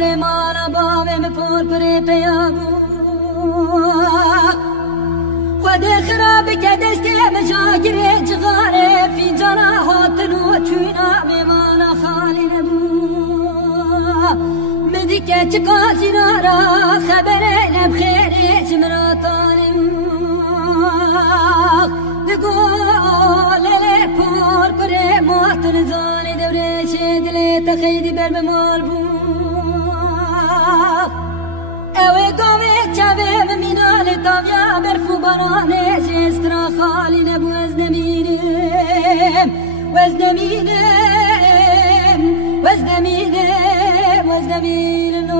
دل مانا باوم پر کره پیابو خود خراب که دسته بجاگره جغاره فی جانا هاتنو چوینا میوانا خالی نبو مدی که چقاتی نارا خبره نبخیره چمرا طالم دگو لیلی پر کره ماتن زانی دوره چه دلی تخیدی بر بمال بو اوه گوه چاوه بمینال تاویا برفو بارانه چسترا خالی نبو از نمینم وز نمینم وز نمینم وز نمینم